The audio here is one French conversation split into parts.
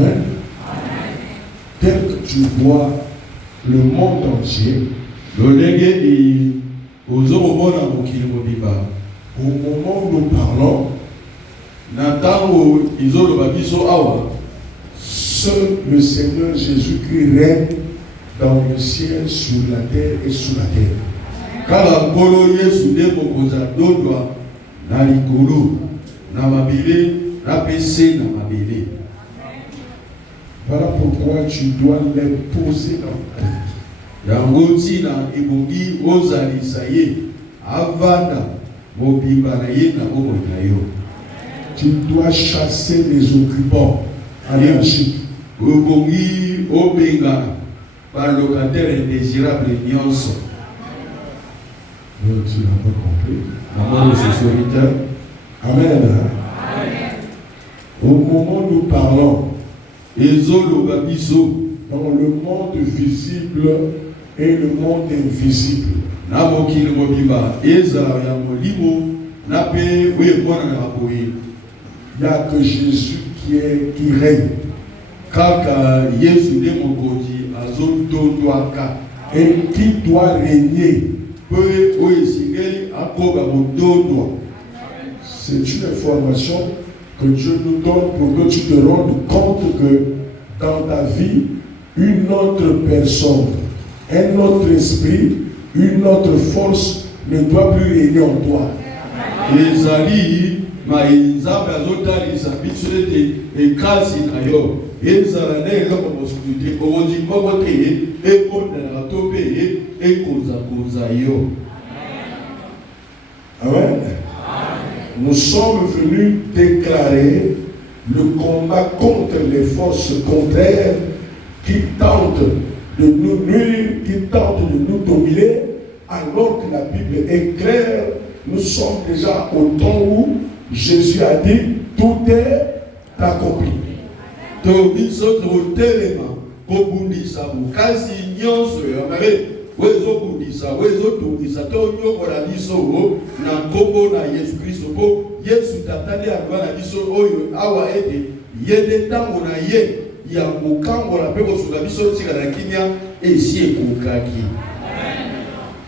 Amen. Tel que tu vois le monde entier, au moment où nous parlons, seul le Seigneur Jésus-Christ règne dans le ciel, sur la terre et sous la terre. Voilà pourquoi tu dois l'imposer dans ta vie. Tu dois chasser les occupants anarchiques. Par locataire indésirable nyonso. Tu n'as pas compris. Amen. Au moment où nous parlons, dans le monde visible et le monde invisible, il n'y a que Jésus qui règne. Et qui doit régner. C'est une information que Dieu nous donne pour que tu te rendes compte que dans ta vie, une autre personne, un autre esprit, une autre force ne doit plus régner en toi. Amen. Nous sommes venus déclarer le combat contre les forces contraires qui tentent de nous nuire, qui tentent de nous dominer, alors que la Bible est claire. Nous sommes déjà au temps où Jésus a dit tout est accompli.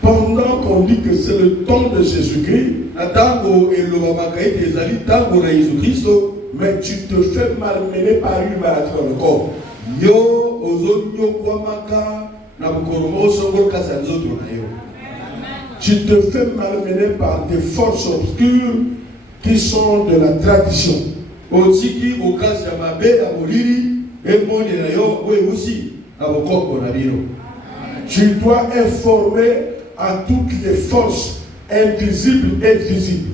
Pendant qu'on dit que c'est le temps de Jésus-Christ, mais tu te fais malmener par une maladie dans le corps. Tu te fais malmener par des forces obscures qui sont de la tradition. Tu dois informer à toutes les forces invisibles et visibles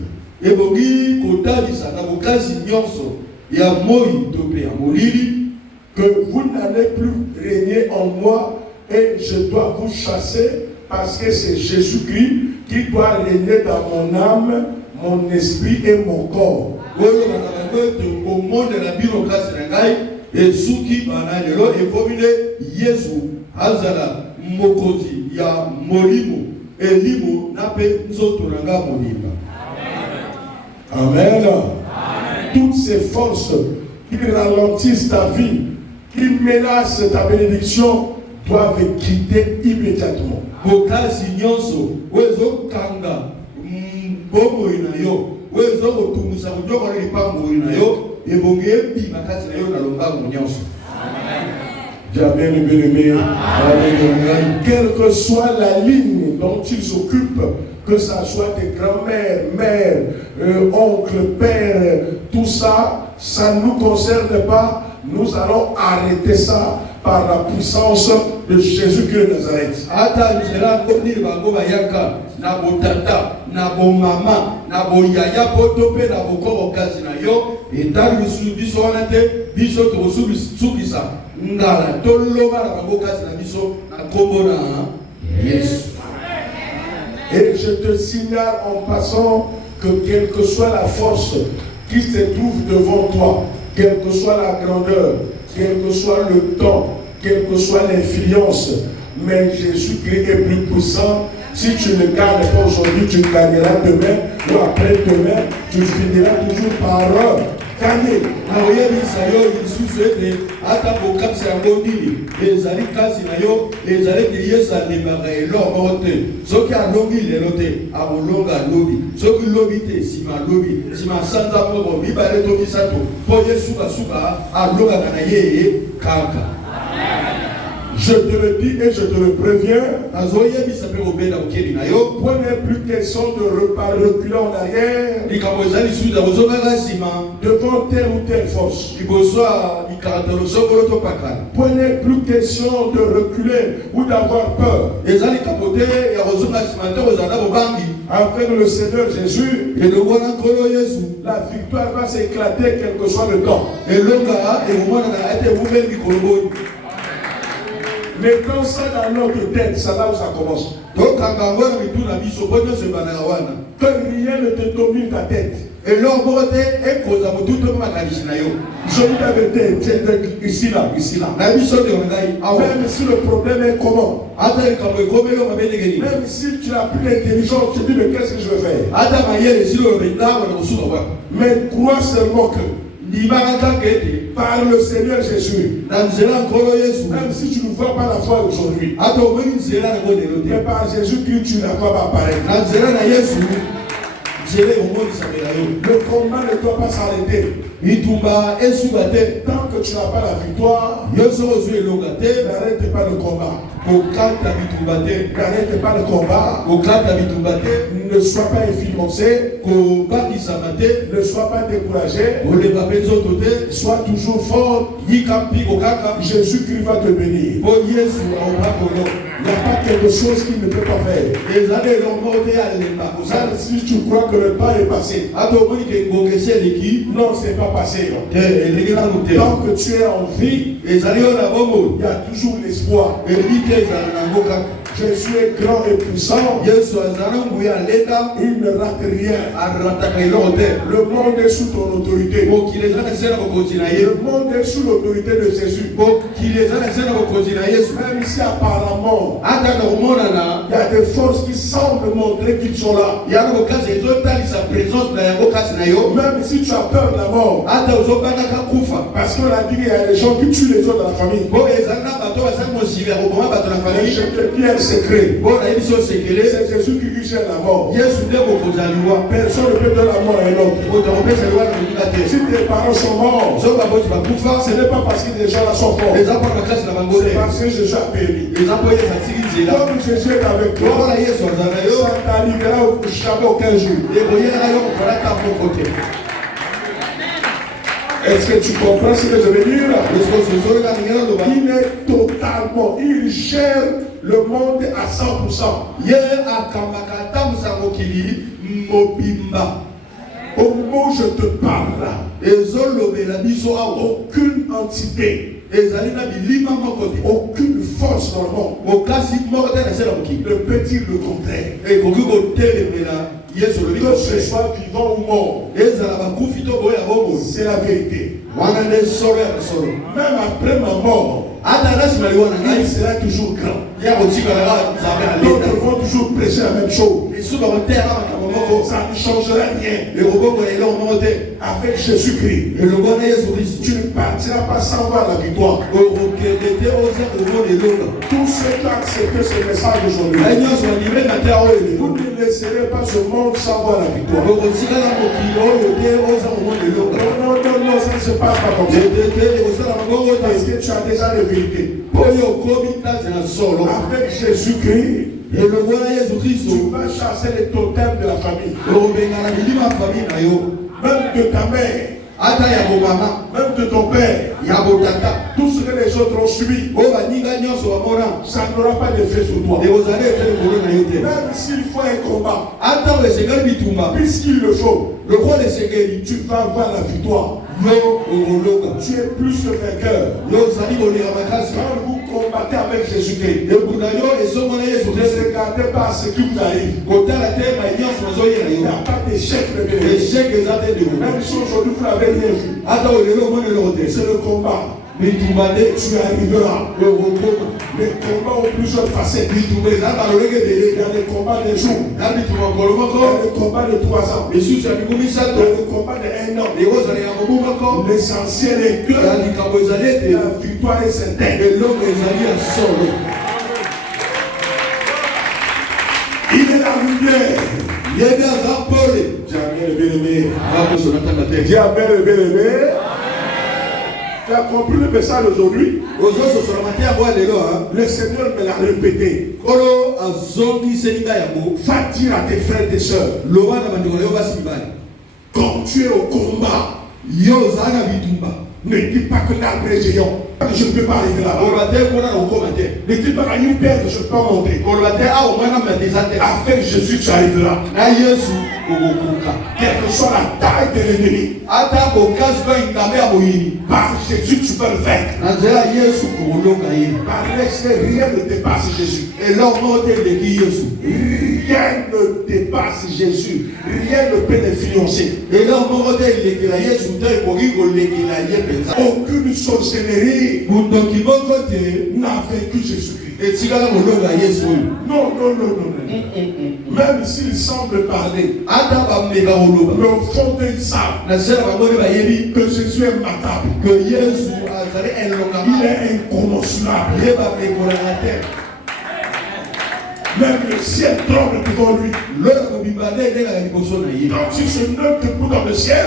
que vous n'allez plus régner en moi et je dois vous chasser parce que c'est Jésus-Christ qui doit régner dans mon âme, mon esprit et mon corps. Amen. Toutes ces forces qui ralentissent ta vie, qui menacent ta bénédiction, doivent quitter immédiatement. Bien aimé, quelle que soit la ligne dont ils s'occupent, que ça soit tes grands-mères, mères, oncles, pères, tout ça, ça ne nous concerne pas. Nous allons arrêter ça par la puissance de Jésus-Christ de Nazareth. Et je te signale en passant que quelle que soit la force qui se trouve devant toi, quelle que soit la grandeur, quel que soit le temps, quelle que soit l'influence, mais Jésus-Christ est plus puissant. Si tu ne gagnes pas aujourd'hui, tu gagneras demain ou après-demain, tu finiras toujours par gagner. Je te le dis et je te le préviens. Prenez plus question de reculer en arrière devant telle ou telle force. Prenez plus question de reculer ou d'avoir peur. Afin que le Seigneur Jésus, la victoire va s'éclater quel que soit le temps. Mettons ça dans notre tête, c'est là où ça commence. Que rien ne te domine ta tête. Je vous dis ici là. Même si le problème est comment, même si tu n'as plus l'intelligence, tu dis mais qu'est-ce que je vais faire? Mais crois seulement que par le Seigneur Jésus, même si tu ne vois pas la foi aujourd'hui, mais par Jésus-Christ tu la vois apparaître. Le combat ne doit pas s'arrêter. Tant que tu n'as pas la victoire, n'arrête pas le combat. N'arrête pas le combat. Ne sois pas influencé. Ne sois pas découragé. Sois toujours fort. Jésus-Christ va te bénir. Il n'y a pas quelque chose qu'il ne peut pas faire. Si tu crois que le temps est passé, non, ce n'est pas passé. Tant que tu es en vie, il y a toujours l'espoir. Jésus est grand et puissant. Il ne rate rien. Le monde est sous ton autorité. Le monde est sous l'autorité de Jésus. Même si apparemment il y a des forces qui semblent montrer qu'ils sont là. Même si tu as peur de la mort, parce qu'on a dit qu'il y a des gens qui tuent les autres dans la famille. Je te dis un secret. C'est Jésus qui gère la mort. Personne ne peut donner la mort à un autre. Si tes parents sont morts, ce n'est pas parce que les gens là sont forts. C'est parce que Jésus a péri. Comme Jésus est avec toi, ça t'arrivera jamais aucun jour. Est-ce que tu comprends ce que je veux dire? Il est totalement, il gère le monde à 100%. Au moment où je te parle, aucune entité, aucune force dans le monde ne peut dire le contraire. Que ce soit vivant ou mort, c'est la vérité. Même après ma mort, il sera toujours grand. D'autres vont toujours prêcher la même chose. Ça ne changera rien. Avec Jésus-Christ, tu ne partiras pas sans voir la victoire. Tous ceux qui ont accepté ce message aujourd'hui, vous ne laisserez pas ce monde sans voir la victoire. Non, ça ne se passe pas comme ça. Parce que tu as déjà la vérité. Avec Jésus-Christ, tu vas chasser les totems de la famille. Même de ta mère. Même de ton père. Tout ce que les autres ont subi, ça n'aura pas d'effet sur toi. Même s'il faut un combat, puisqu'il le faut, tu vas avoir la victoire. Tu es plus que vainqueur. Quand vous combattez avec Jésus-Christ, ne regardez pas ce qui vous arrive. Il n'y a pas d'échec. Même si aujourd'hui vous n'avez rien vu, c'est le combat. Tu arriveras. Les combats ont plusieurs facettes. Il y a les combats des jours. Il y a les combats de 3 ans. Il y a les combats de 1 an. L'essentiel est que la victoire est certaine. Il est la lumière. Dis Amen, le bien-aimé. Tu as compris le message aujourd'hui? Le Seigneur me l'a répété. Va dire à tes frères et tes soeurs, quand tu es au combat, ne dis pas que l'arbre est géant. Je ne peux pas arriver là-bas. Ne dis pas à une paire que je peux monter. Avec Jésus, tu arriveras. Quelle que soit la taille de l'ennemi, par Jésus, tu peux le vaincre. Par rien ne dépasse Jésus. Rien ne dépasse Jésus. Rien ne peut l'influencer. Aucune sorcellerie n'a vaincu Jésus-Christ. Non. Même s'il semble parler, mais au fond ils savent que Jésus est matable. Il est incommensurable. Même le ciel tremble devant lui. Quand il se nomme debout dans le ciel,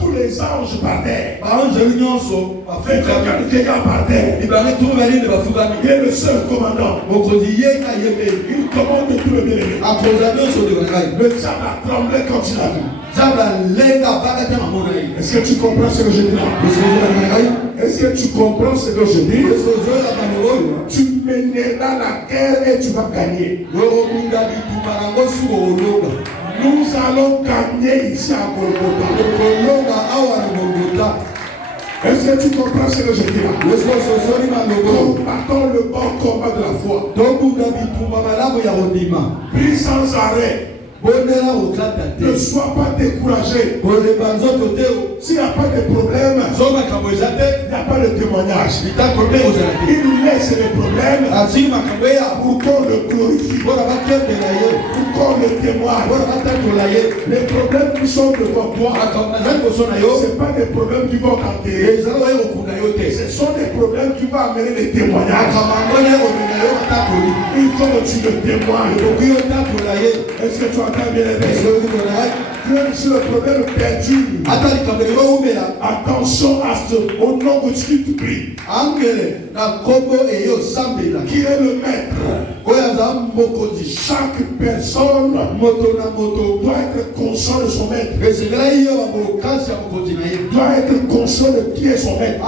tous les anges par terre, les gars par terre, il est le seul commandant. Il commande tout le bien-aimé. Le diable a tremblé quand il a vu. Est-ce que tu comprends ce que je dis là? Est-ce que tu comprends ce que je dis? Tu mèneras la guerre et tu vas gagner. Nous allons gagner ici à Golgotha. Est-ce que tu comprends ce que je dis là? Combattons le bon combat de la foi. Prie sans arrêt. Ne sois pas découragé. S'il n'y a pas de problème, il n'y a pas de témoignage. Il laisse les problèmes pour qu'on le glorifie, pour qu'on le témoigne. Les problèmes qui sont devant toi, ce n'est pas des problèmes qui vont t'enterrer. Ce sont des problèmes qui vont amener les témoignages. Il faut que tu le témoignes. Est-ce que tu entends bien les personnes? Même si le problème perdure, attention à ce, au nom de Jésus tu pries. Qui est le maître? Chaque personne doit être conscient de son maître. Doit être conscient de qui est son maître.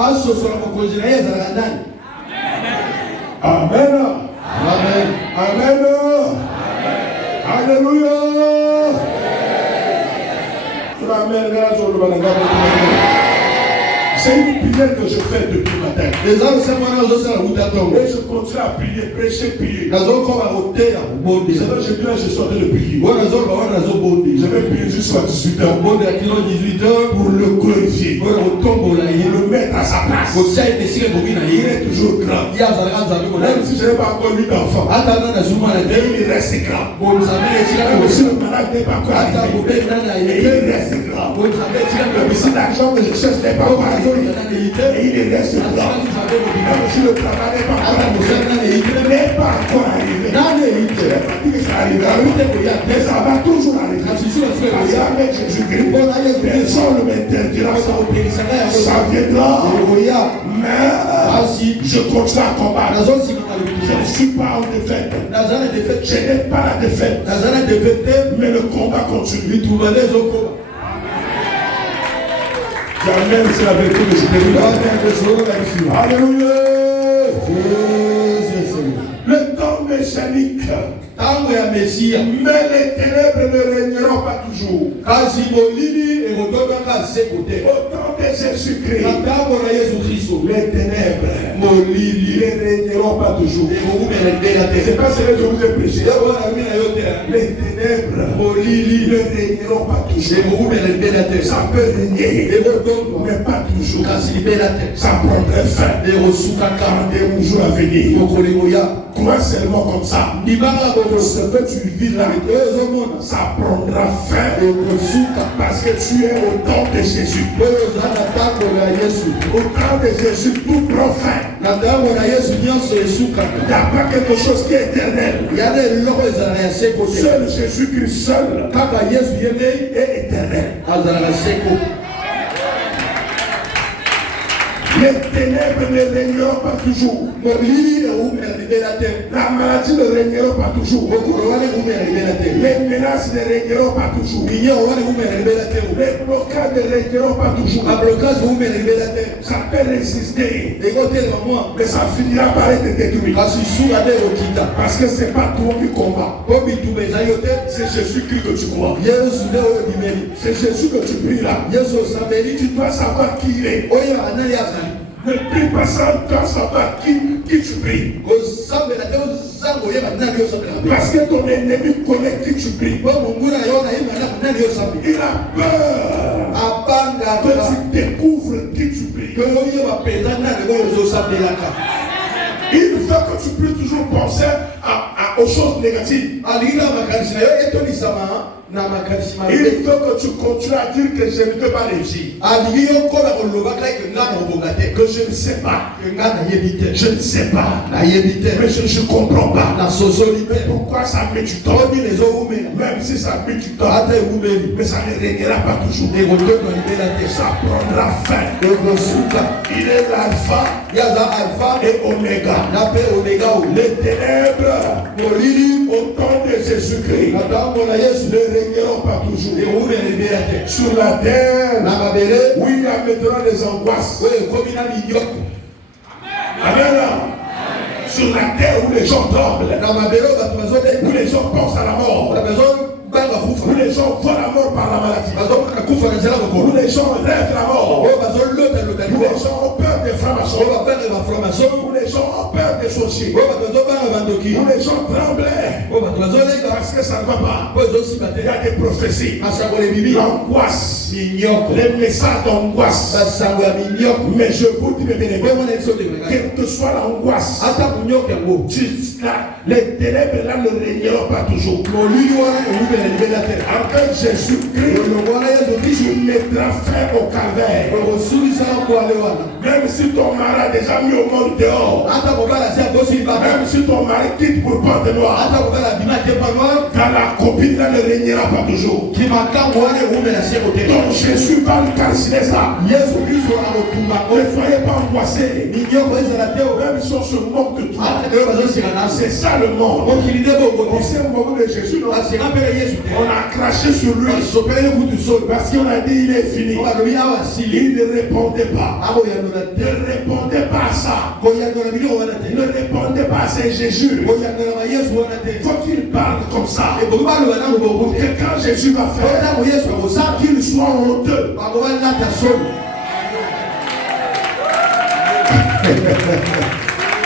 Amen. Amen. Amen. Alléluia. C'est une prière que je fais depuis le matin. Et je continue à prier, prêcher, prier. Je sortais de prier. Je vais prier jusqu'à 18h. Pour le glorifier. Pour le mettre à sa place. Il est toujours grand. Même si je n'ai pas encore eu d'enfant, il reste grand. Même si le malade n'est pas encore arrivé, il reste grand. Même si l'argent que je cherche n'est pas encore arrivé, et il reste grand. Même si le travail n'est pas encore arrivé, je n'ai pas dit que ça arrivera, mais ça va toujours arriver. Parce qu'avec Jésus-Christ, personne ne m'interdira ça. Ça viendra. Mais je continue à combattre. Je ne suis pas en défaite. Je n'ai pas la défaite. Mais le combat continue. Amen, c'est la vérité de Jésus. Alléluia. Le temps messianique. Mais les ténèbres ne régneront pas toujours. Au temps de Jésus-Christ, les ténèbres ne régneront pas toujours. C'est pas ce que je vous ai prêché. Les ténèbres ne régneront pas toujours. Ça peut régner, mais pas toujours. Ça prendrait fin dans des jours à venir. Crois seulement comme ça. Ce que tu vis là, ça prendra fin parce que tu es au temps de Jésus. Au temps de Jésus, tout prend fin. Il n'y a pas quelque chose qui est éternel. Seul Jésus-Christ seul est éternel. Les ténèbres ne régneront pas toujours. La maladie ne règnera pas toujours. Les menaces ne régneront pas toujours. Les blocages ne régneront pas toujours. Ça peut résister, mais ça finira par être détruit. Parce que ce n'est pas toi qui combats. C'est Jésus-Christ que tu crois. C'est Jésus que tu pries là. Tu dois savoir qui il est. Ne prie pas sans toi savoir qui tu pries. Parce que ton ennemi connaît qui tu pries. Il a peur que tu découvres qui tu pries. Il faut que tu puisses toujours penser aux choses négatives. Il faut que tu continues à dire que je ne peux pas réussir. Que je ne sais pas. Je ne sais pas. Mais je ne comprends pas. Mais pourquoi ça met du temps? Même si ça met du temps, mais ça ne régnera pas toujours. Ça prendra fin. Il est l'alpha et oméga. Les ténèbres au temps de Jésus-Christ ne régneront pas toujours. Sur la terre, oui, il y a maintenant des angoisses. Amen. Sur la terre où les gens tremblent, où les gens pensent à la mort, où les gens voient la mort par la maladie, où les gens rêvent la mort, où les gens ont peur des francs-maçons, où les gens ont peur des sorciers, où les gens tremblaient parce que ça ne va pas. Il y a des prophéties, l'angoisse, les messages d'angoisse. Mais je vous dis, mes bien-aimés, quelle que soit l'angoisse, les ténèbres là ne régneront pas toujours. Avec Jésus-Christ, tu mettras fin au calvaire. Même si ton mari a déjà mis au monde dehors, même si ton mari quitte pour porte noire, quand la copine là ne régnera pas toujours. Donc Jésus va lui calciner ça. Ne soyez pas angoissés. Même si on se moque de toi, c'est ça le monde. On sait au moment de Jésus, on a craché sur lui parce qu'on a dit il est fini. Il ne répondait pas. Il ne répondait pas à ça. Il ne répondait pas à ses Jésus. Il faut qu'il parle comme ça. Pour que quand Jésus va faire, qu'il soit honteux.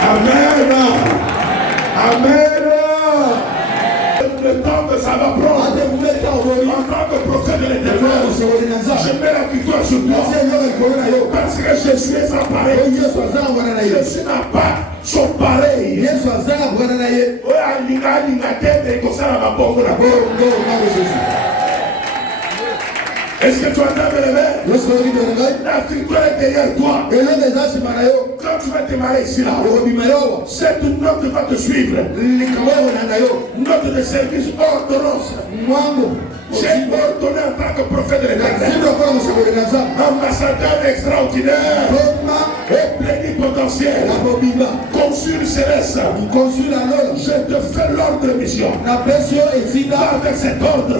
Amen. Amen. Le temps que ça va prendre, en tant que prophète de l'Éternel, je mets la victoire sur toi. Parce que Jésus est sans pareil. Jésus n'a pas son pareil. Est-ce que tu entends me lever? La victoire est derrière toi. Quand tu vas démarrer ici là, cette note va te suivre. Note de service, ordonnance. J'ai ordonné en tant que prophète de l'Éternel, ambassadeur extraordinaire et plénipotentiel, consul céleste, je te fais l'ordre de mission. Avec cet ordre,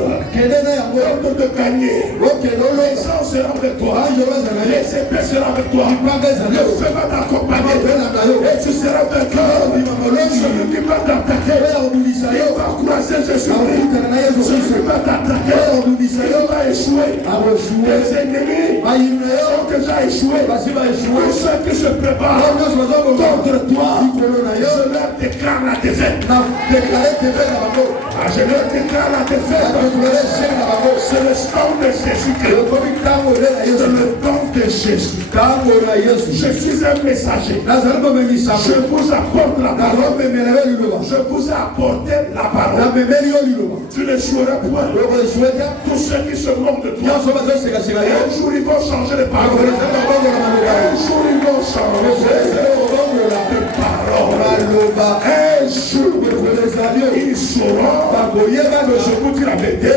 l'ordre de gagner, les gens seront avec toi, les épées seront avec toi, le feu va t'accompagner et tu seras vainqueur. Celui qui va t'attaquer, il va croiser Jésus-Christ. Celui qui va t'attaquer, il va échoué. Tes ennemis ont déjà échoué. Tous ceux qui se préparent contre toi, je leur déclare la défaite. Je leur déclare la défaite. C'est le sang de Jésus-Christ. C'est le don de Jésus. Je suis un messager. Je vous apporte la parole. Je vous ai apporté la parole. Tu ne joueras point. Tous ceux qui se moquent de toi, un jour ils vont changer de parole. Un jour ils vont changer de parole. Un jour ils sauront que je vous dis la vérité.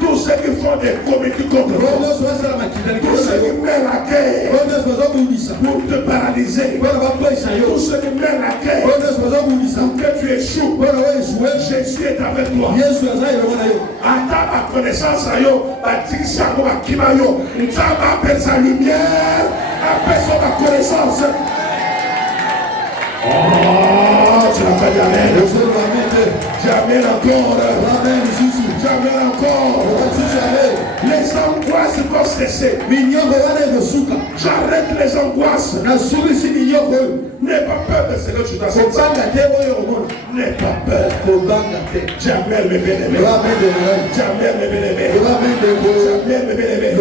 Tous ceux qui font des comédies contre toi, tous ceux qui mènent la guerre pour te paralyser, tous ceux qui mènent la guerre pour que tu échoues, Jésus est avec toi. Attends ma connaissance, appelle sa lumière, appelle sa connaissance. Oh, tu l'as fait jamais. Jamais encore. Jamais encore. Les angoisses vont cesser. J'arrête les angoisses. N'aie pas peur de ce que tu dois sentir. N'aie pas peur. Jamais mes bien-aimés. Jamais mes bien-aimés. Jamais mes bien-aimés.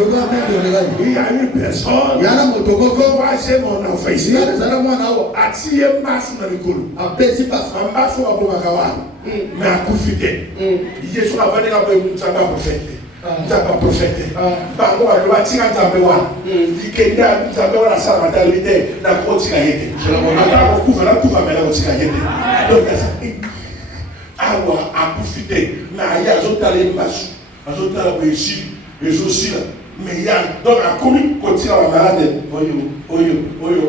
Il y a une personne. Moi j'ai mon enfant ici. Attirer masse dans le col. En masse on va pour Makawan. Mais à coup fité. Il est sur la vanne là pour nous avoir prophète. Nous avons prophète. Par contre, le bâtiment d'Ambewa. Il Kenya, nous avons la salle maternité. La grosse gagnée. On couvre la couvre mais la grosse gagnée. Donc awa à coup fité. Mais il y a d'autres talents masse. D'autres talents réussi. Les aussi là. Mais il y a donc la commune continue à malade. Oyo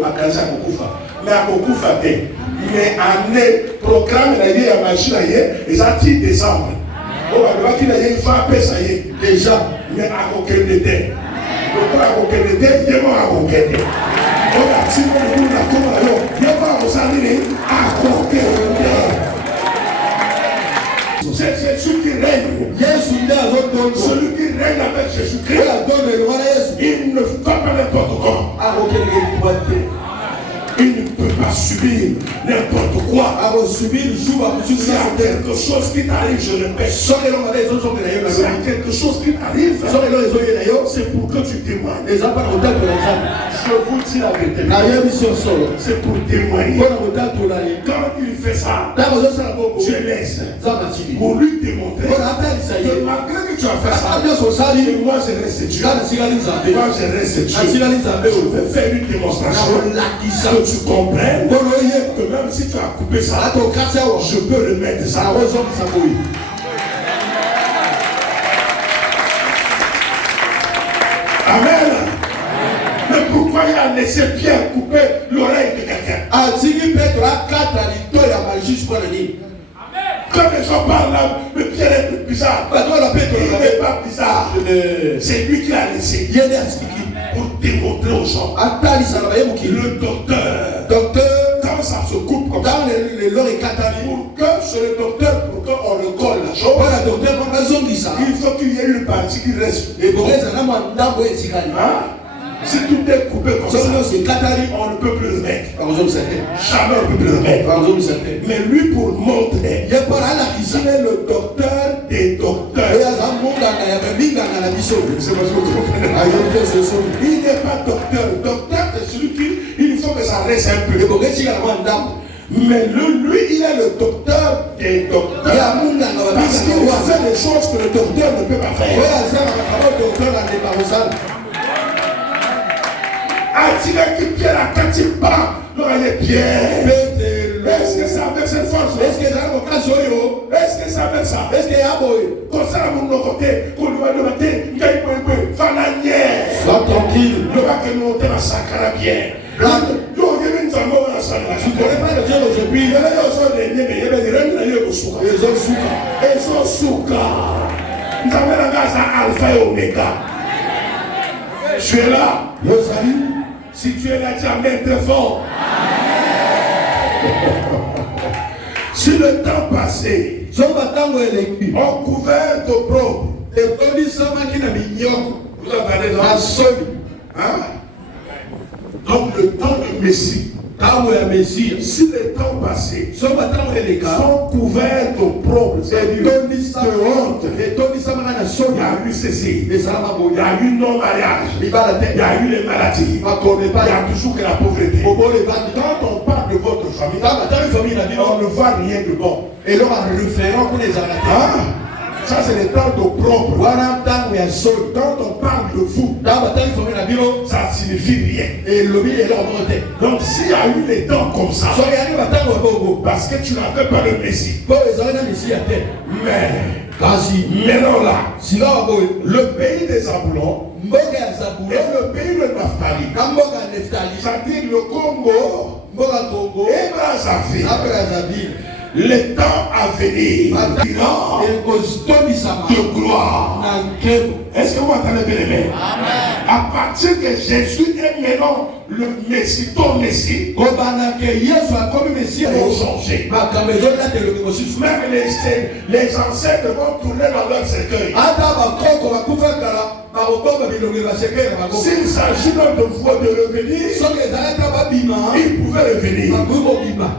à Kansa Kokufa. Mais à Kokufa mais année programme la vie à machine et ça tire décembre. On va qu'il y a une femme ça y est déjà mais à aucun détail. Donc à aucun détail, il y a à aucun détail. On a tiré le bout de la cour il y a pas au salir à aucun détail. C'est Jésus qui règne. Celui qui règne avec Jésus-Christ. Il ne fait pas n'importe quoi. Il ne peut pas subir n'importe quoi. Il y a quelque chose qui t'arrive, je répète. Il y a quelque chose qui t'arrive. C'est pour que tu témoignes. Je vous dis la vérité. C'est pour témoigner. Quand il fait ça, tu laisses pour lui démontrer que malgré que tu as fait ça, moi je reste Dieu. Moi je reste Dieu. Je vais faire une démonstration. Que tu comprennes que même si tu as coupé ça, je peux remettre ça. Amen. Mais pourquoi il a laissé Pierre couper l'oreille de quelqu'un? Quand les gens parlent là, mais Pierre est bizarre. Il n'est pas bizarre. C'est lui qui l'a laissé. Pour démontrer aux gens. Le docteur, quand ça se coupe comme ça, pour que c'est le docteur, pour qu'on le colle la chose, il faut qu'il y ait une partie qui reste. Si tout est coupé comme ça, on ne peut plus le mettre. Jamais on ne peut plus le mettre. Mais lui, pour montrer, il est le docteur des docteurs. Il n'est pas docteur. Le docteur, c'est celui qui, il faut que ça reste un peu. Mais lui, il est le docteur des docteurs. Parce qu'il fait des choses que le docteur ne peut pas faire. Pierre a quand il part, Pierre. Est-ce que c'est avec cette force? Est-ce que c'est avec ça? Comme ça, à mon côté, qu'on doit demander, sois tranquille. Le va que nous avons un sacré bien. Tu connais pas le Dieu d'aujourd'hui. Il y a des gens nous avons la grâce à Alpha et Omega. Je suis là. Si tu es là, tu amènes très fort. Si le temps passé, on couvert d'opprobre, Vous entendez là? Hein? Donc le temps du Messie. Si les temps passés sont couverts de propres de honte, il y a eu ceci, il y a eu non-mariage, il y a eu les maladies, il y a toujours que la pauvreté. Quand on parle de votre famille, on ne voit rien de bon. Ça c'est le temps de propre. Quand on parle de vous, ça signifie rien. Donc s'il y a eu des temps comme ça, parce que tu n'avais pas le Messie, mais maintenant là, le pays des Zaboulons et le pays de Naphtali, c'est-à-dire le Congo et Brazzaville, le temps à venir de gloire. Est-ce que vous entendez bien les mains? À partir que Jésus est maintenant le Messie, ton Messie, ils vont changer. Même les ancêtres vont tourner dans leur cercueil. S'il s'agit donc de vous de revenir, ils pouvaient revenir.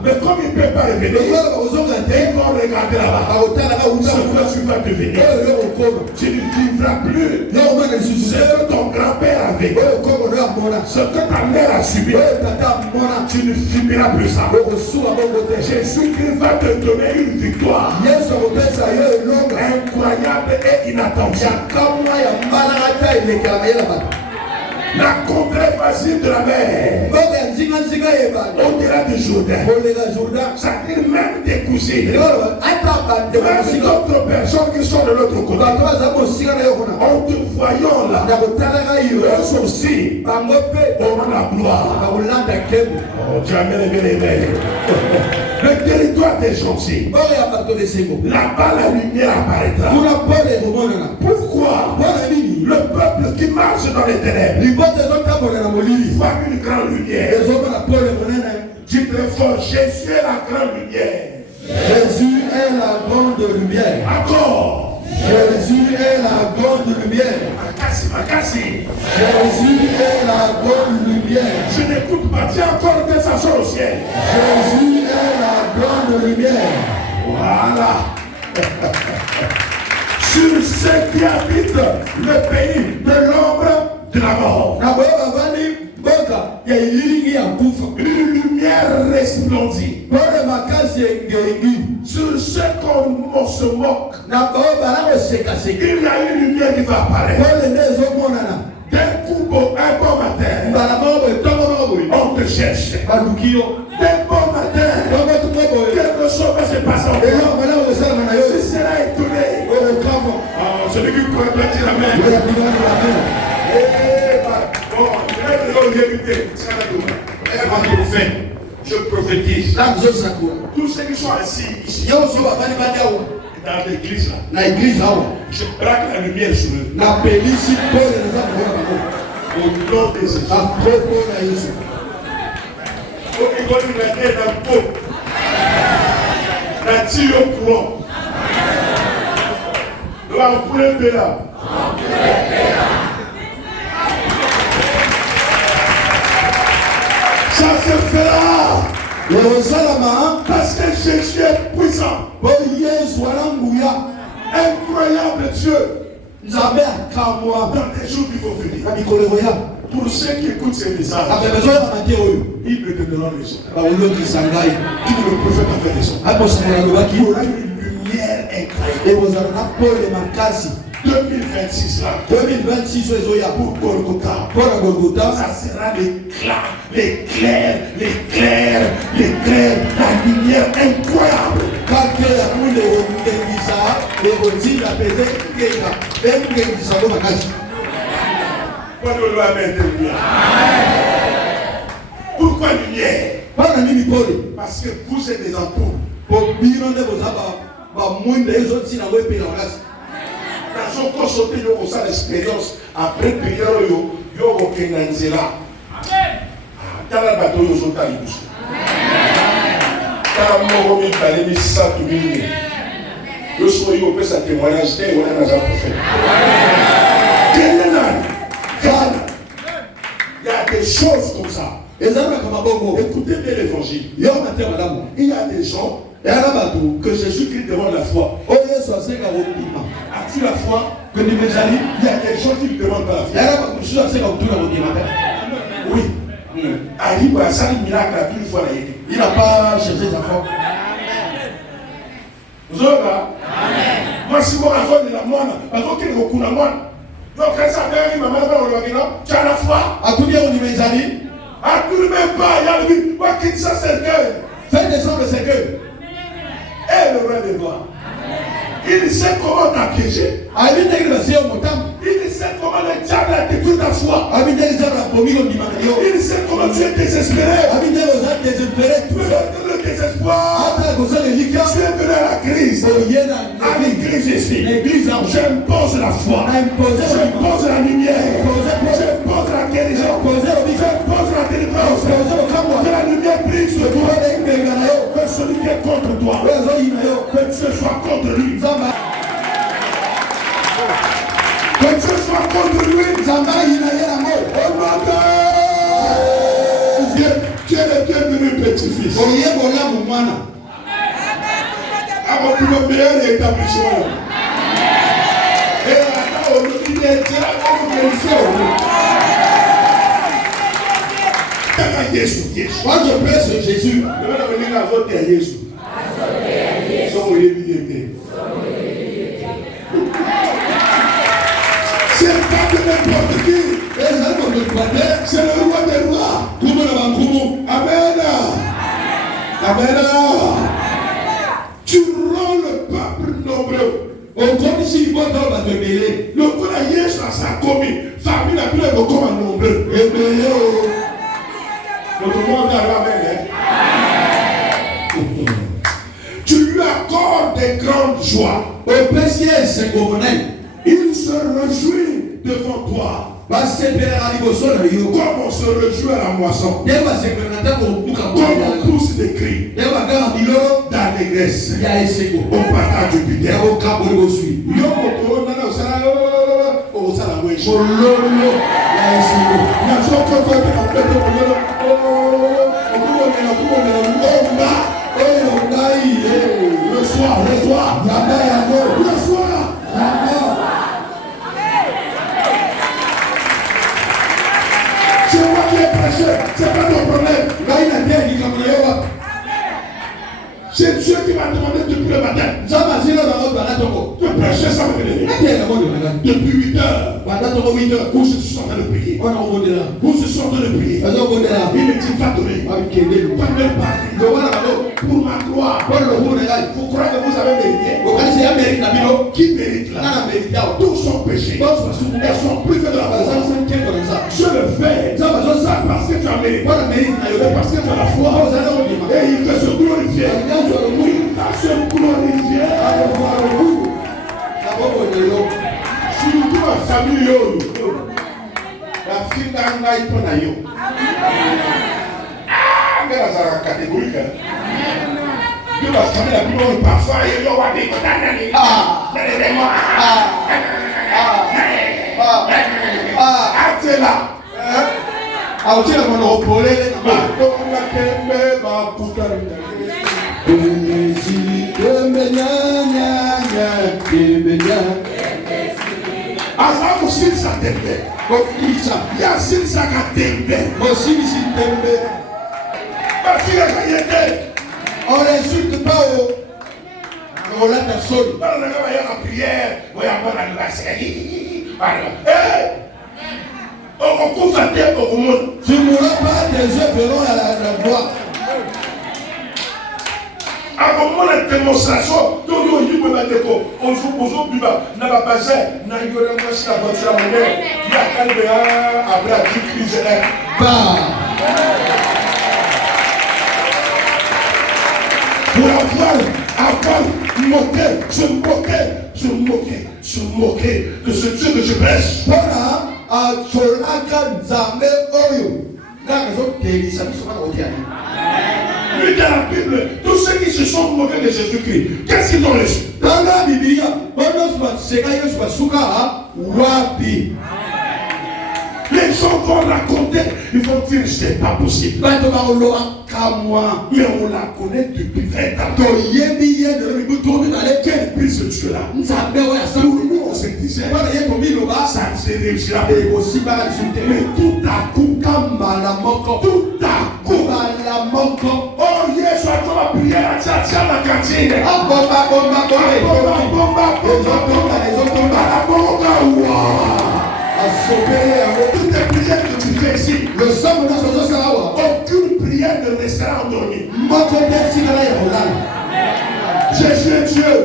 Mais comme ils ne peuvent pas revenir, ils vont regarder là-bas. Ce que tu vas devenir, tu ne vivras plus ce que ton grand-père a vécu, ce que ta mère a subi. Tu ne subiras plus ça. Jésus-Christ va te donner une victoire incroyable et inattendue. La contrée facile de la mer, au-delà du Jourdain, c'est-à-dire même des cousines, même d'autres personnes qui sont de l'autre côté, en te voyant là, eux aussi auront la gloire. Oh, tu as bien aimé. Le territoire des gentils, là-bas la lumière apparaîtra. Pourquoi? Le peuple qui marche dans les ténèbres voit une grande lumière. Dis très fort, Jésus est la grande lumière. Jésus est la grande lumière. Encore. Jésus est la grande lumière. Makassi. Jésus est la grande lumière. Je n'écoute pas, dis encore que ça sort au ciel. Jésus est la grande lumière. Voilà. Sur ceux qui habitent le pays de l'ombre de la mort. Une lumière resplendit. Sur ceux qu'on se moque, il y a une lumière qui va apparaître. D'un coup, un bon matin, on te cherche. D'un bon matin, quelque chose va se passer en toi. Tu seras étonné. Celui qui pourrait placer la main. Je prophétise. Tous ceux qui sont assis ici, dans l'église là, je braque la lumière sur eux. Au nom de Jésus. Ça se fera parce que Jésus est puissant. Incroyable Dieu. Dans des jours qui vont venir. Pour ceux qui écoutent ces messages, ils me donneront les choses. Qui le prophète a fait les choses. Il y aura une lumière incroyable. 2026 là. 2026 pour Golgotha. Ça sera l'éclair, la lumière incroyable. Pourquoi lumière? Parce que vous êtes des ampoules. Dans son côté, il y a l'expérience. Après, il y a l'expérience. Tala bato yo zota libusu. Tala moko mi balemi satu mingi. Le soir, on peut sa témoignage, on a un prophète. Il y a des choses comme ça. Écoutez bien l'évangile. Il y a des gens que Jésus-Christ demande la foi. As-tu la foi? Il y a des gens qui ne demandent pas la foi. Oui. Arrive à ça, miracle à toute fois. Il n'a pas cherché sa foi. Vous avez pas? Moi, si moi, je suis la moine, je suis la moine. Donc, quand ça vient, maman, tu as la foi. À tout le monde, mes amis. À tout le monde, pas. Il y a le but. Moi, quitte ça, c'est que. Fais descendre ce que. Et le roi des rois. Il sait comment t'as piégé. Il sait comment le diable a détruit ta foi. Il sait comment tu es désespéré. Tu es dans le désespoir. Tu es venu à la crise. À l'église ici. J'impose la foi. J'impose la lumière. J'impose la guérison. J'impose la délivrance. Que la lumière brille sur toi. Que celui qui est contre toi, que ce soit contre lui. Que ce soit contre lui. Tu es le bienvenu, petit-fils. À mon meilleur établissement. Et là, on nous dit, quand je prêche sur Jésus, je vais venir à votre Jésus. C'est pas de n'importe qui. C'est le roi des rois. Amen. Amen. Tu rends le peuple nombreux. Le coup de Yesu a sa commis. Famille n'a plus de commun nombreux. Tu lui accordes des grandes joies. Il se réjouit devant toi. Comme on se réjouit à la moisson. Comme on pousse des cris d'allégresse au partage du butin. Le soir. C'est moi qui ai prêché, c'est pas ton problème. C'est Dieu qui m'a demandé depuis le matin. Tu prêcher ça me depuis 8 heures. Où je suis en train de prier. Où je suis en train de prier. Il me dit pas donner. Pour ma gloire. Vous croyez que vous avez mérité? Qui mérite là? Tous sont péchés. Ils sont privés de la présence. Je le fais. Ça parce que tu as mérité. Parce que tu as la foi. Et il veut se glorifier. Il va se glorifier. Surtout ma famille. La fille d'Anga est pour Nayo. Mais la Zara catégorique. Que la famille a pu parfois y avoir des condamnés. C'est là. Tu es mon opolé. Azamu sinsa tembe. Kokisa. Ya sinsa ka tembe. Mosini si tembe. Parce que on n'insulte pas au la personne. On a la prière. On a la on couvre sa tête au monde. Tu ne mourras pas, tes yeux verront la gloire. À un moment de démonstration, tout le monde dit que on joue pour eux, n'a pas passé, n'a eu rien de la voiture à monnaie. Il y a calme après la crise. Pour avoir moqué, se moquer de ce Dieu que je prêche. Voilà. lu dans la Bible tous ceux qui se sont moqués de Jésus-Christ. Qu'est-ce qu'ils ont reçu? Dans la Bible, Les gens vont raconter, ils vont dire c'est pas possible. Mais on la connaît depuis 20 ans. Quel prix ce Dieu-là? Pour nous, on se disait, ça ne se réussira pas. Mais tout à coup, oh yes, on va prier à la cantine. Toutes les prières que tu fais ici, aucune prière ne restera endormie. Jésus est Dieu.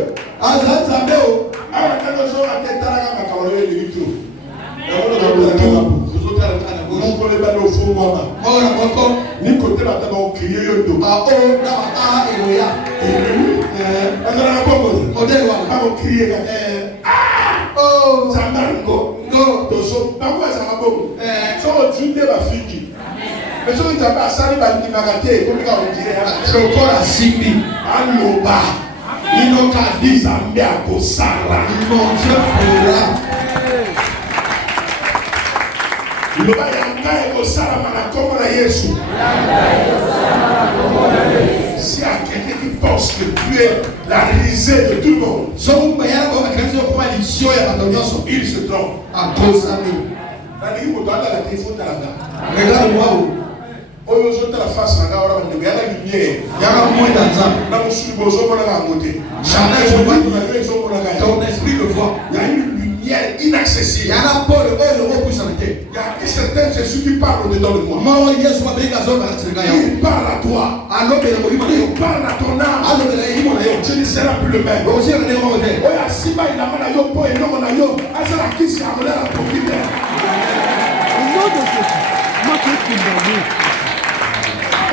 Si y a quelqu'un qui pense que Dieu est la risée de tout le monde, il se trompe. Regarde-moi. Aujourd'hui, la face, il y a la lumière. Ton esprit le voit. Il y a une lumière inaccessible. Il y a certains Jésus qui parlent dedans de moi. Il parle à toi. Il parle à ton âme. Tu ne seras plus le même.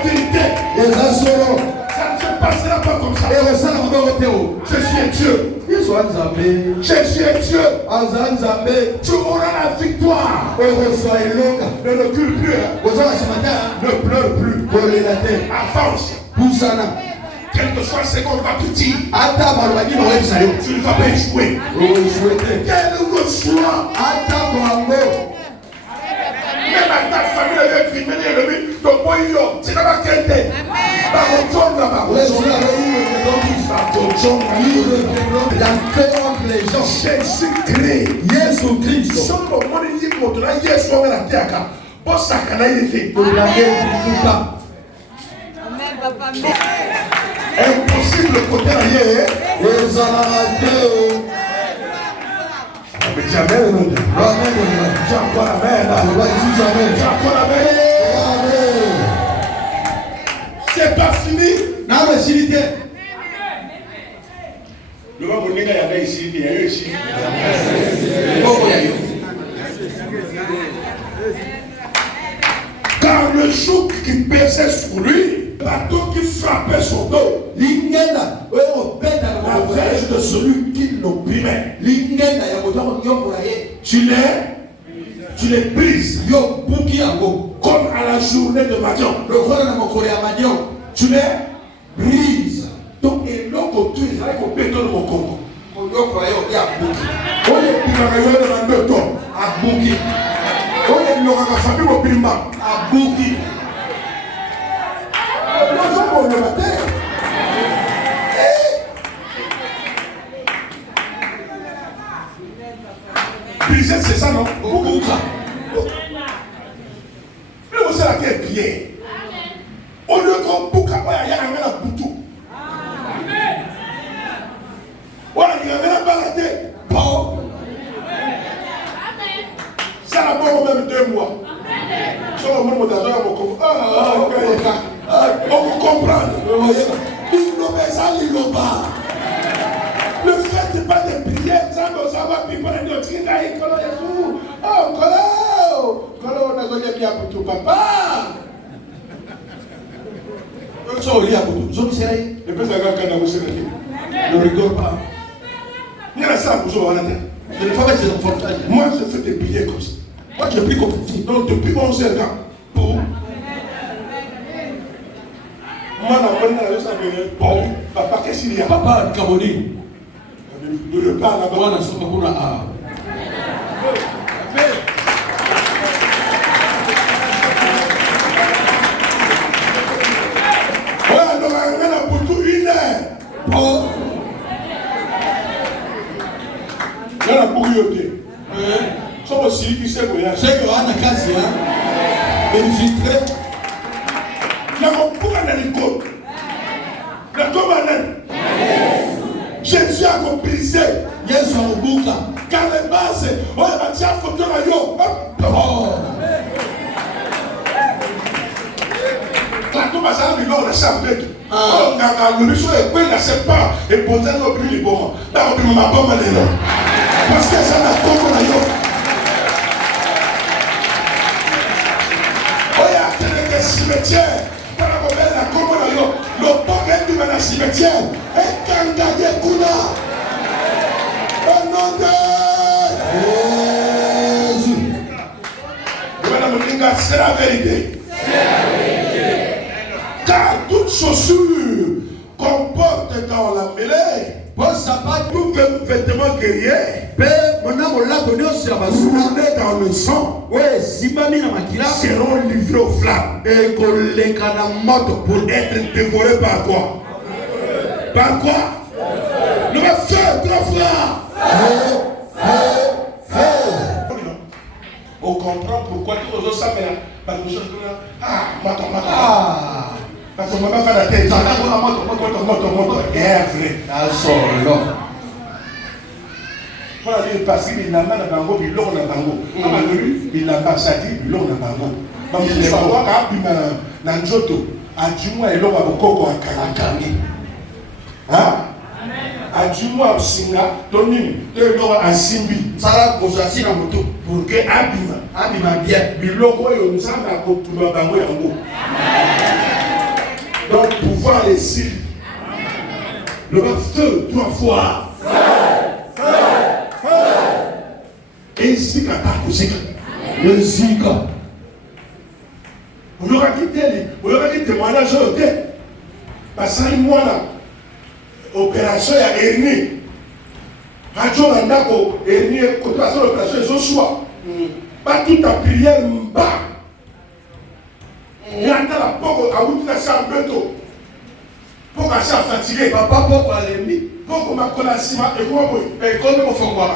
Ça ne se passera pas comme ça. Jésus est Dieu. Jésus est Dieu. Tu auras la victoire. Ne recule plus. Ne pleure plus. Avance. Quel que soit ce qu'on va te dire, tu ne vas pas échouer. Quel que soit. Même à ta famille, elle est filmée, elle est mise. Donc, moi, tu n'as pas qu'elle t'aide. Jésus-Christ. Impossible côté ailleurs. Mais jamais, c'est pas fini. Le va mon gars, il y avait ici, il y a eu ici. Car le joug qui pesait sur lui, le bateau qui frappait son dos, la verge de celui qui l'opprimait, tu les brises, comme à la journée de Madian. Tu les brises. Donc, et l'autre, tu les as coupé dans mon corps. Briser, c'est ça, non? Mais vous savez laquelle pierre? Au lieu qu'on boucle, il y a un boutou. Voilà, il y a un balaté. Bon. Ça n'a pas au même 2 mois. Ça va même dans un on vous comprend. Le fait de pas de prière, ça va puis pas de notre on a donné bien pour tout papa. Ne rigole pas. Il y a ça pour jouer à la tête. Moi, je fais des prières comme ça. Moi, je prie comme ça. Donc, depuis 11 ans, pour. Papa, qu'est-ce qu'il y a? Papa, Kaboni. De le pas là-bas. Moi, je suis pas pour Jésus a brisé. Yesu abuka. Car les bases, on a bâti un fauteuil à yo. La tombe à ça, on a chapé. On a le mission et puis la sait pas. Et pour ça, on a pris les bons. Là, on a pris ma pomme à l'élan. Parce que ça n'a pas comme yo. Oh, il y a des cimetières. Par rapport à la commune à yo. Le port est du dans cimetière. Et quand il y a des coups là. Au nom de Jésus. C'est la vérité. Car toute chaussure comporte dans la mêlée. Bon sabbat, Tout vêtement guerrier. Tourné dans le sang. Seront livrés aux flammes. Pour être dévorés par quoi? Par quoi? Le feu, trois fois. On comprend pourquoi tous les autres savent là. Parce que maman fait la tête. Moto. Et vrai. Voilà, parce qu'il n'a pas de bango, il l'a na bango. Il n'a pas sadi, il l'a na bango. Donc il faut voir qu'à Nanjoto, à Juma et l'homme à Bokoko à Kalakami. Hein? À Juma à Singa, Tony, de l'homme à Simbi. Ça va pour ça, si la moto. Pour que Abima bien. Il l'a quoi, il nous a pour le bango et en haut. Donc pouvoir les cils. Le feu, trois fois. Et Zika ta Zika. le Zika. Vous aurez dit témoignage au thé. Parce que moi là, opération à Ernie. Radio Landako, Ernie, quand on a l'opération, ils ont choix. Pas tout à prière, bas. Il y a la porte à où tu as ça un bateau. Pour que ça fatigué. Papa, pour l'ennemi. Pour que ma collation et comment vous. Et comment vous faites voir?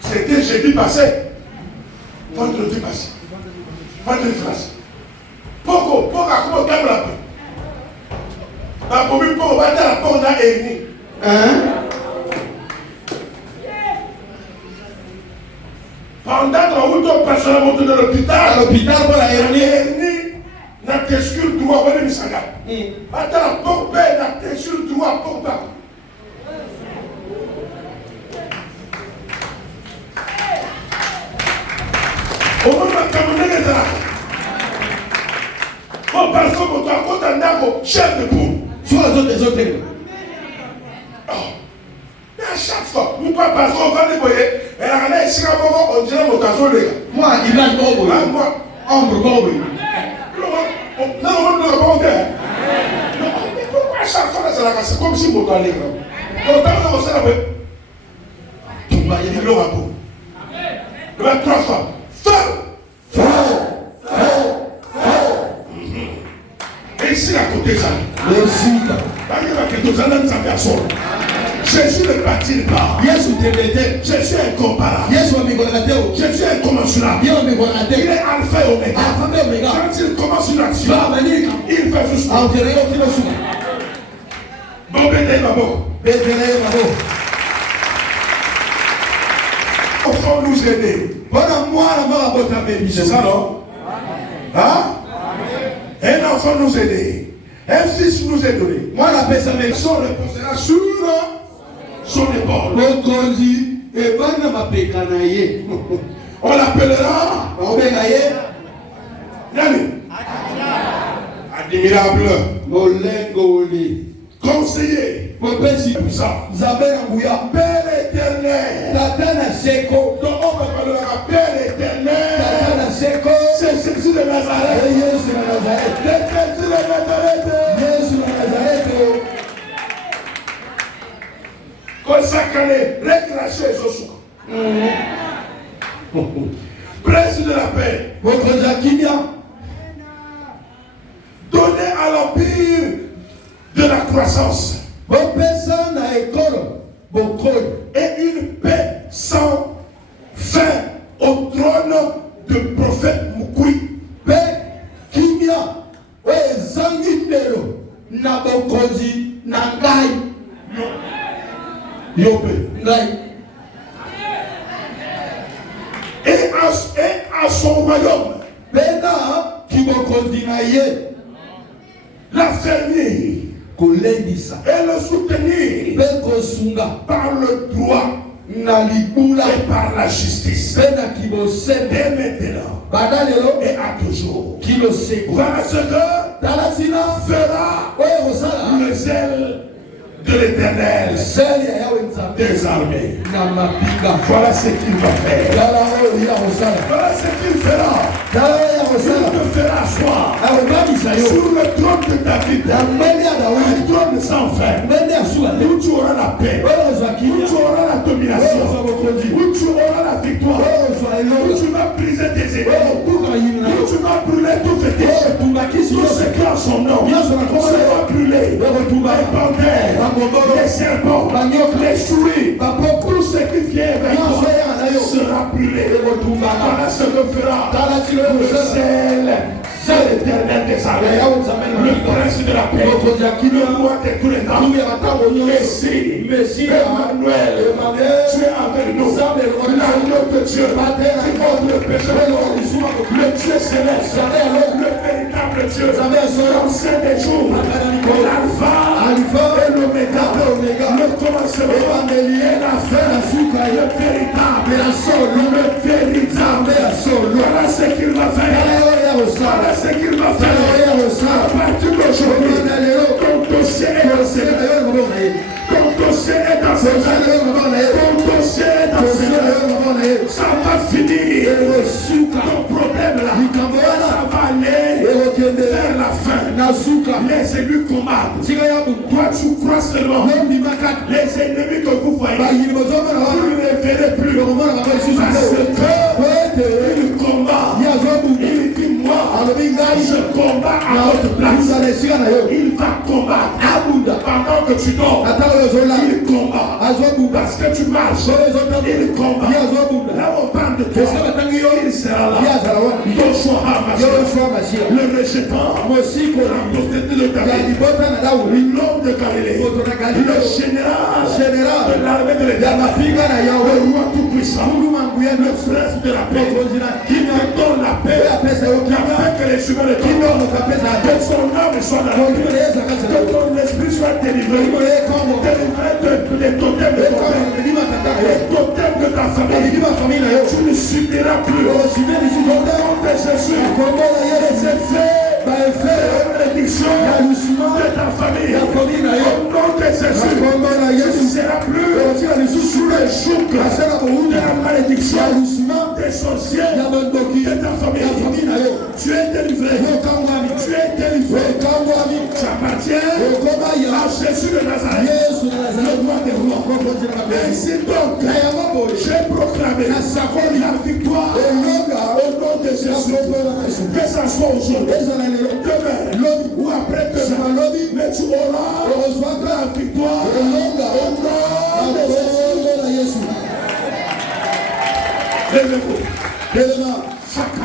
C'était jeudi passé. Vendredi passé. Vendredi passé. Pourquoi comment on t'a la paix? La commune pour battre la porte d'un ennemi. Pendant que nous personnellement dans l'hôpital, pour la ennemi n'a t'excuse droit à l'Émissaga. Battre la porte n'a t'excuse droit pour pas. Au moment où tu as les armes, on parle comme tu as compté un arbre, chef de poule. Sur les autres. Mais à chaque fois, nous pas parce qu'on va débrouiller, et la reine est on dirait mon tazo les gars. Moi, il va être moi, ombre, non, on ne va pas faire. Pourquoi à chaque fois, c'est comme si mon tazo les gars. Donc, dans le sens où tu vas y aller, l'eau à bout. Le 23 fois. Et ici, à côté de ça, le Zika. Jésus ne bâtit pas. Jésus est incomparable. Jésus est incommensurable. Il est alpha et oméga. Quand il commence une action, il fait jusqu'au bout. Bon, enfants nous aider. C'est ça, non? Hein? Un enfant nous aider. Un fils nous est donné. Moi, la paix, ça me Son reposera sur son épaule. On l'appellera Nani? Admirable. Conseiller. Puissant. Père éternel. Donc on va parler de Père éternel. C'est Jésus de Nazareth. chaque année, recracher les ossuka. Prince de la paix. Donnez à l'empire de la croissance. Et une paix sans fin au trône de prophète Mukui. Et à son royaume, la servir et le soutenir par le droit et par la justice. Dès maintenant et à toujours. Voilà ce que fera le zèle de l'Éternel des armées. Voilà ce qu'il va faire. Voilà ce qu'il fera. Il te fera asseoir sur le trône de David, le trône sans fin, où tu auras la paix, où tu auras la domination, où tu auras la victoire, où tu vas briser tes ennemis, où tu vas brûler tout fétiche, tout ce qui a son nom, sera brûlé, les panthères, les serpents, les souris, tout ce qui vient vers toi sera brûlé. Voilà ce que fera le zèle de l'Éternel des armées, le prince de la paix, le roi de tous les temps. Messie, Emmanuel, tu es avec nous, l'agneau de Dieu, qui ôte le péché de l'homme, le Dieu céleste, le véritable Dieu, l'ancien des jours, l'alpha et l'oméga, le commencement et la fin, le véritable, voilà ce qu'il va faire. Voilà ce qu'il va faire. À partir d'aujourd'hui, ton dossier est dans ses mains. Ton dossier est dans ses mains. Ton dossier est dans ses mains. Ça va finir. Ton problème là, ça va aller vers la fin. Les ennemis combattent. Toi tu crois seulement. Les ennemis que vous voyez, vous ne les verrez plus. Parce que il combat. Il dit moi, je combats à votre place. Il va combattre pendant que tu dors. Il combat parce que tu marches. Il combat. Là on parle de toi, il sera là. Yoshua HaMashiach, le rejetant, l'apostate de David, l'homme de Galilée, le général de l'armée de l'Éternel, le roi tout-puissant, le prince de la paix, qui nous donne la paix, qui a fait que les humains le donnent, que son âme soit dans la paix, que ton esprit soit délivré des totems de ton père, les totems de ta famille. Tu ne subiras plus. Au nom de Jésus, les effets de bénédiction de ta famille. Au nom de Jésus, tu ne seras plus sous le joug de la malédiction des sorciers de ta famille. Tu es délivré. Tu es délivré. Tu appartiens à Jésus de Nazareth, le roi des rois. Ainsi donc, j'ai proclamé la victoire au nom de Jésus. Que ça soit aujourd'hui, demain, ou après demain, mais tu auras la victoire au nom de Jésus. Levez-vous. Chaque